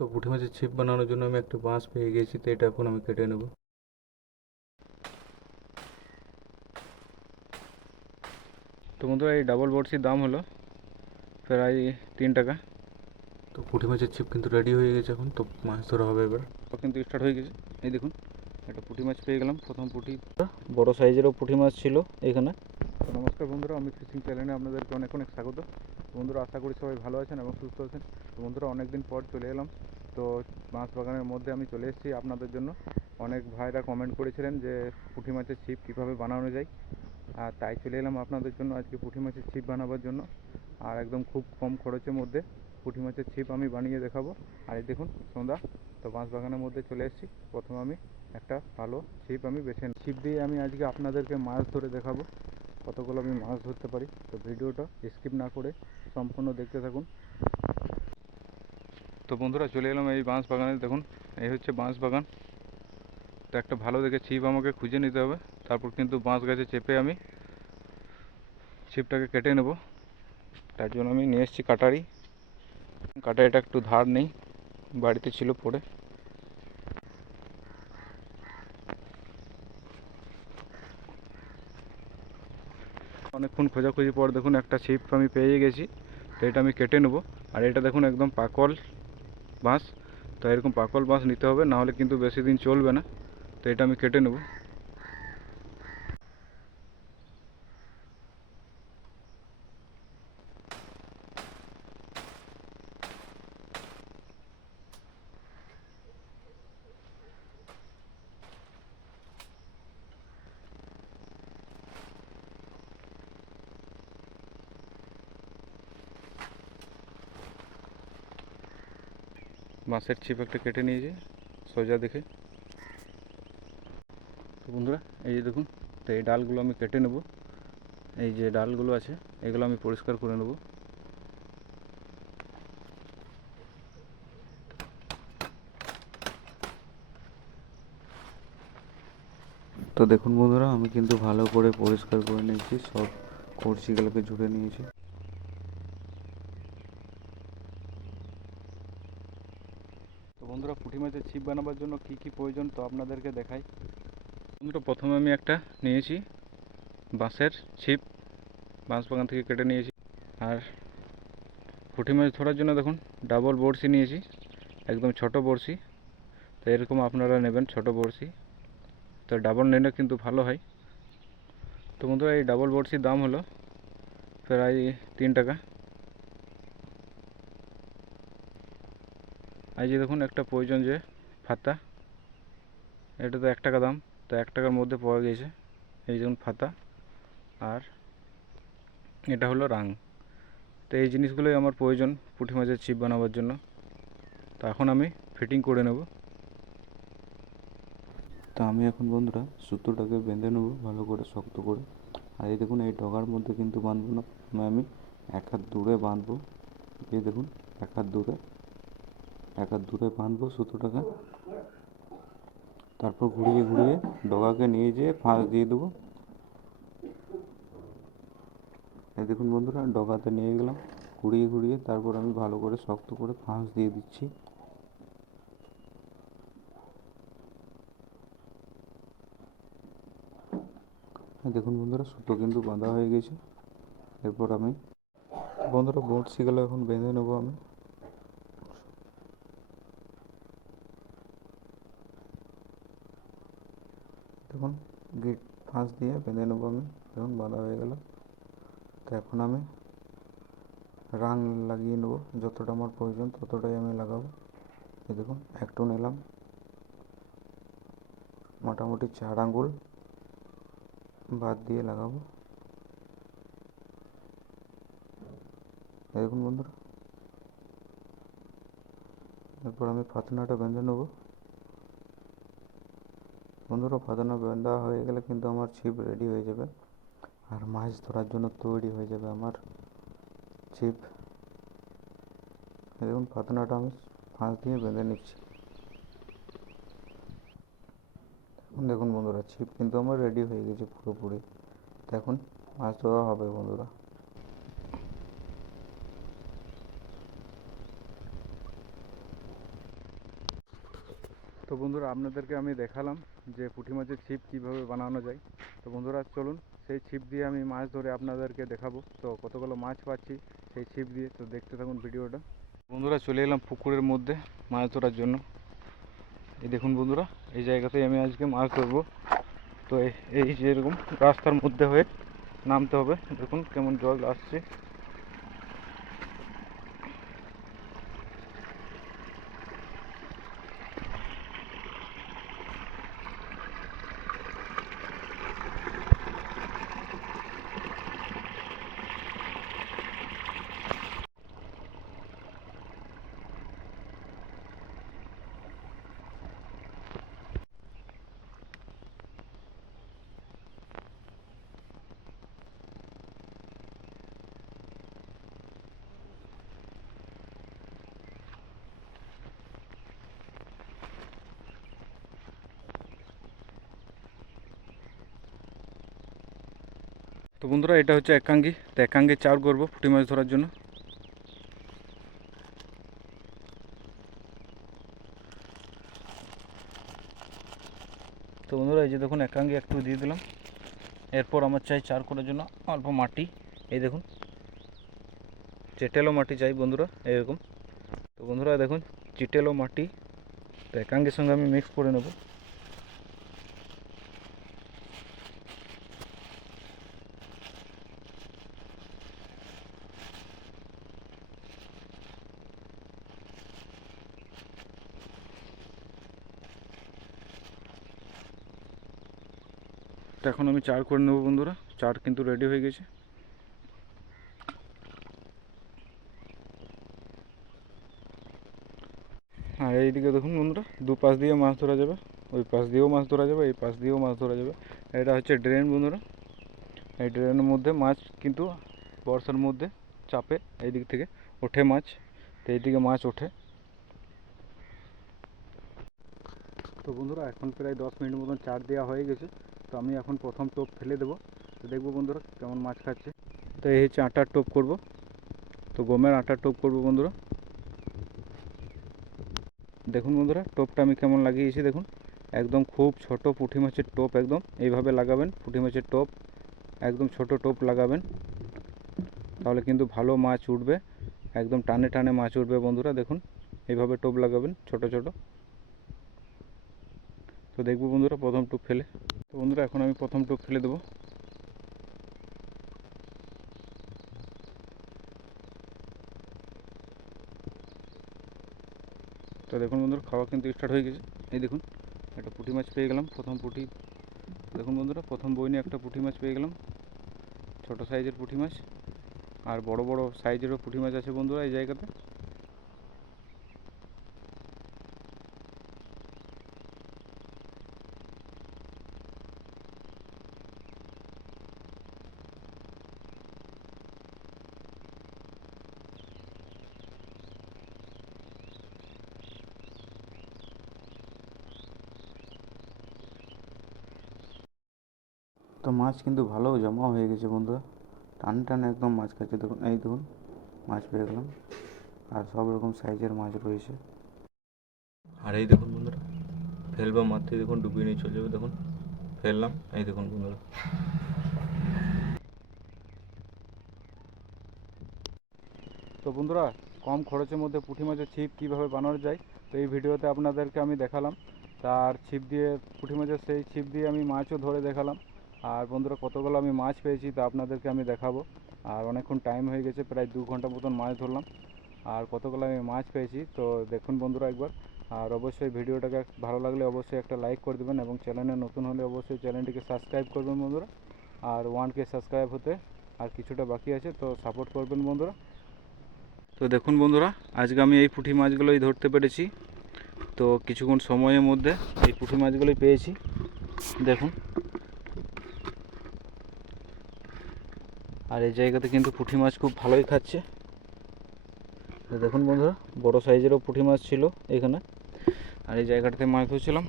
তো পুঁটি মাছের ছিপ বানানোর জন্য আমি একটা বাঁশ পেয়ে গেছি তো এটা এখন আমি কেটে নেব। তো বন্ধুরা এই ডাবল বড়শির দাম হলো প্রায় তিন টাকা। তো পুঁটি মাছের ছিপ কিন্তু রেডি হয়ে গেছে এখন তো মাছ ধরা হবে এবার। কিন্তু স্টার্ট হয়ে গেছে। এই দেখুন একটা পুঁটি মাছ পেয়ে গেলাম প্রথম পুঁটি। বড় সাইজেরও পুঁটি মাছ ছিল এখানে। তো নমস্কার বন্ধুরা আমি ফিশিং চ্যানেলে আপনাদেরকে অনেক অনেক স্বাগত। বন্ধুরা আশা করি সবাই ভালো আছেন এবং সুস্থ আছেন। তো বন্ধুরা অনেক দিন পর চলে এলাম। তো বাঁশ বাগানের মধ্যে আমি চলে এসেছি আপনাদের জন্য। অনেক ভাইরা কমেন্ট করেছিলেন যে পুঁটি মাছের ছিপ কীভাবে বানানো যায়। আর তাই চলে এলাম আপনাদের জন্য আজকে পুঁটি মাছের ছিপ বানাবার জন্য। আর একদম খুব কম খরচের মধ্যে পুঁটি মাছের ছিপ আমি বানিয়ে দেখাবো। আর এই দেখুন, সন্ধ্যা। তো বাঁশ বাগানের মধ্যে চলে এসেছি। প্রথমে আমি একটা ভালো ছিপ আমি বেছে। ছিপ দিয়ে আমি আজকে আপনাদেরকে মাছ ধরে দেখাবো। কতগুলো আমি মাছ ধরতে পারি, তো ভিডিওটা স্কিপ না করে সম্পূর্ণ দেখতে থাকুন। তো বন্ধুরা, চলে এলাম এই বাঁশ বাগানে। দেখুন, এই হচ্ছে বাঁশ বাগান। তো একটা ভালো দেখে ছিপ আমাকে খুঁজে নিতে হবে। তারপর কিন্তু বাঁশ গাছে চেপে আমি ছিপটাকে কেটে নেব। তার জন্য আমি নিয়ে এসেছি কাটারি। কাটারিটা একটু ধার নেই, বাড়িতে ছিল পড়ে। অনেকক্ষণ খোঁজাখুঁজি পর দেখুন একটা ছিপ আমি পেয়ে গেছি। তো এটা আমি কেটে নেব। আর এটা দেখুন একদম পাকল বাঁশ। তো এরকম পাকল বাঁশ নিতে হবে নাহলে কিন্তু বেশি দিন চলবে না। তো এটা আমি কেটে নেব। বাঁশের ছিপ একটা কেটে নিয়েছি সোজা দেখে। তো বন্ধুরা, এই যে দেখুন, তো এই ডালগুলো আমি কেটে নেব। এই যে ডালগুলো আছে, এগুলো আমি পরিষ্কার করে নেব। তো দেখুন বন্ধুরা, আমি কিন্তু ভালো করে পরিষ্কার করে নিয়েছি, সব কড়ছিগুলোকে জুড়ে নিয়েছি। তো বন্ধুরা পুঁটি মাছের ছিপ বানাবার জন্য কি কি প্রয়োজন তো আপনাদেরকে দেখাই। বন্ধুরা, প্রথমে আমি একটা নিয়েছি বাঁশের ছিপ, বাঁশ বাগান থেকে কেটে নিয়েছি। আর পুঁটি মাছ ধরার জন্য দেখুন ডাবল বড়শি নিয়েছি, একদম ছোট বড়শি। তো এরকম আপনারা নেবেন ছোট বড়শি। তো ডাবল নিলে কিন্তু ভালো হয়। তো বন্ধুরা, এই ডাবল বড়শির দাম হলো প্রায় তিন টাকা। এই যে দেখুন, একটা প্রয়োজন যে ফাতা। এটা তো এক টাকা দাম, তো এক টাকার মধ্যে পাওয়া গেছে এই যেমন ফাতা, আর এটা হলো রাং তো এই জিনিসগুলোই আমার প্রয়োজন পুঁটি মাছের ছিপ বানাবার জন্য। তো এখন আমি ফিটিং করে নেব। তো আমি এখন বন্ধুরা সুতোটাকে বেঁধে নেব ভালো করে শক্ত করে। আর এই দেখুন, এই ডগার মধ্যে কিন্তু বাঁধবো না। আমি এক হাত দূরে বাঁধবো। এই দেখুন, এক হাত দূরে। এক হাত দূরে বাঁধবো সুতোটাকে। তারপর ঘুরিয়ে ঘুরিয়ে ডগাকে নিয়ে যেয়ে ফাঁস দিয়ে দেবো। দেখুন বন্ধুরা, ডগাতে নিয়ে গেলাম। ঘুরিয়ে ঘুরিয়ে তারপর আমি ভালো করে শক্ত করে ফাঁস দিয়ে দিচ্ছি। দেখুন বন্ধুরা, সুতো কিন্তু বাঁধা হয়ে গেছে। এরপর আমি বন্ধুরা বড়শিগুলো এখন বেঁধে নেব আমি। দেখুন গেট ফাঁস দিয়ে বেঁধে নেব আমি। দেখুন, বাঁধা হয়ে গেল। তো এখন আমি রাং লাগিয়ে নেব। যতটা আমার প্রয়োজন ততটাই আমি লাগাবো। এই দেখুন, একটু নিলাম। মোটামুটি চার আঙ্গুল বাদ দিয়ে লাগাবো। দেখুন বন্ধুরা, এরপর আমি ফাতনাটা বেঁধে নেব। বন্ধুরা ফাতানো বাঁধা হয়ে গেলে কিন্তু আমার ছিপ রেডি হয়ে যাবে। আর মাছ ধরার জন্য তৈরি হয়ে যাবে আমার ছিপ দেখুন ফাতনাটা আমি ফাঁস দিয়ে বেঁধে নিচ্ছি। এখন দেখুন বন্ধুরা ছিপ কিন্তু আমার রেডি হয়ে গেছে পুরোপুরি। এখন মাছ ধরা হবে বন্ধুরা। তো বন্ধুরা, আপনাদেরকে আমি দেখালাম যে পুঁটি মাছের ছিপ কীভাবে বানানো যায়। তো বন্ধুরা, চলুন সেই ছিপ দিয়ে আমি মাছ ধরে আপনাদেরকে দেখাবো। তো কতগুলো মাছ পাচ্ছি সেই ছিপ দিয়ে, তো দেখতে থাকুন ভিডিওটা। বন্ধুরা, চলে এলাম পুকুরের মধ্যে মাছ ধরার জন্য। এই দেখুন বন্ধুরা, এই জায়গাতেই আমি আজকে মাছ ধরবো। তো এই- যেরকম রাস্তার মধ্যে হয়ে নামতে হবে। দেখুন কেমন জল আসছে। তো বন্ধুরা, এটা হচ্ছে একাঙ্গি। তো একাঙ্গি চার করব পুঁটি মাছ ধরার জন্য। তো বন্ধুরা, এই যে দেখুন, একাঙ্গি একটু দিয়ে দিলাম। এরপর আমার চাই চার করার জন্য অল্প মাটি। এই দেখুন, চেটেলো মাটি চাই বন্ধুরা এরকম তো বন্ধুরা, দেখুন, চিটেলো মাটি। তো একাঙ্গের সঙ্গে আমি মিক্স করে নেব। তো এখন আমি চার করে নেব বন্ধুরা। চার কিন্তু রেডি হয়ে গেছে। আর এইদিকে দেখুন বন্ধুরা, দু পাশ দিয়ে মাছ ধরা যাবে, ওই পাশ দিয়েও মাছ ধরা যাবে, এই পাশ দিয়েও মাছ ধরা যাবে। এটা হচ্ছে ড্রেন বন্ধুরা। এই ড্রেনের মধ্যে মাছ কিন্তু বর্ষার মধ্যে চাপে এই দিক থেকে ওঠে মাছ। তো এইদিকে মাছ ওঠে। তো বন্ধুরা, এখন প্রায় দশ মিনিট মতন চার দেওয়া হয়ে গেছে। তো আমি এখন প্রথম টোপ ফেলে দেবো। তো দেখব বন্ধুরা কেমন মাছ খাচ্ছে। তো এই হচ্ছে আটার টোপ করব। তো গমের আটার টোপ করব বন্ধুরা। দেখুন বন্ধুরা, টোপটা আমি কেমন লাগিয়েছি দেখুন। একদম খুব ছোট পুঁটি মাছের টোপ একদম। এইভাবে লাগাবেন, পুঁটি মাছের টোপ, একদম ছোট টোপ লাগাবেন। তাহলে কিন্তু ভালো মাছ উঠবে। একদম টানে টানে মাছ উঠবে বন্ধুরা, দেখুন। এইভাবে টোপ লাগাবেন, ছোট ছোট। তো দেখব বন্ধুরা, প্রথম টোপ ফেলে। তো বন্ধুরা, এখন আমি প্রথম টোপ ফেলে দেবো। তো দেখুন বন্ধুরা, খাওয়া কিন্তু স্টার্ট হয়ে গেছে। এই দেখুন, একটা পুঁটি মাছ পেয়ে গেলাম, প্রথম পুঁটি। দেখুন বন্ধুরা, প্রথম বইনে একটা পুঁটি মাছ পেয়ে গেলাম। ছোট সাইজের পুঁটি মাছ, আর বড় বড় সাইজেরও পুঁটি মাছ আছে বন্ধুরা এই জায়গাতে। তো মাছ কিন্তু ভালো জমা হয়ে গেছে বন্ধুরা। টান টান একদম মাছ খাচ্ছে। দেখুন এই দেখুন মাছ পেয়ে গেলাম। আর সব রকম সাইজের মাছ রয়েছে। আর এই দেখুন বন্ধুরা ফেলবা মারতে দেখুন ডুবিয়ে নিয়ে চলে যাবে দেখুন। ফেললাম এই দেখুন বন্ধুরা। তো বন্ধুরা কম খরচের মধ্যে পুঁটি মাছের ছিপ কীভাবে বানানো যায় তো এই ভিডিওতে আপনাদেরকে আমি দেখালাম। তার ছিপ দিয়ে পুঁটি মাছের সেই ছিপ দিয়ে আমি মাছও ধরে দেখালাম। আর বন্ধুরা কতগুলো আমি মাছ পেয়েছি তা আপনাদেরকে আমি দেখাবো। আর অনেকক্ষণ টাইম হয়ে গেছে, প্রায় দু ঘণ্টা মতন মাছ ধরলাম। আর কতগুলো আমি মাছ পেয়েছি, তো দেখুন বন্ধুরা একবার। আর অবশ্যই ভিডিওটাকে ভালো লাগলে অবশ্যই একটা লাইক করে দেবেন এবং চ্যানেলে নতুন হলে অবশ্যই চ্যানেলটিকে সাবস্ক্রাইব করবেন বন্ধুরা। আর ওয়ানকে সাবস্ক্রাইব হতে আর কিছুটা বাকি আছে, তো সাপোর্ট করবেন বন্ধুরা। তো দেখুন বন্ধুরা, আজকে আমি এই পুঁটি মাছগুলোই ধরতে পেরেছি। তো কিছুক্ষণ সময়ের মধ্যে এই পুঁটি মাছগুলোই পেয়েছি। দেখুন। আর এই জায়গাতে কিন্তু পুঁটি মাছ খুব ভালোই খাচ্ছে। দেখুন বন্ধুরা, বড় সাইজেরও পুঁটি মাছ ছিল এখানে। আর এই জায়গাটাতে মাছ ধরছিলাম।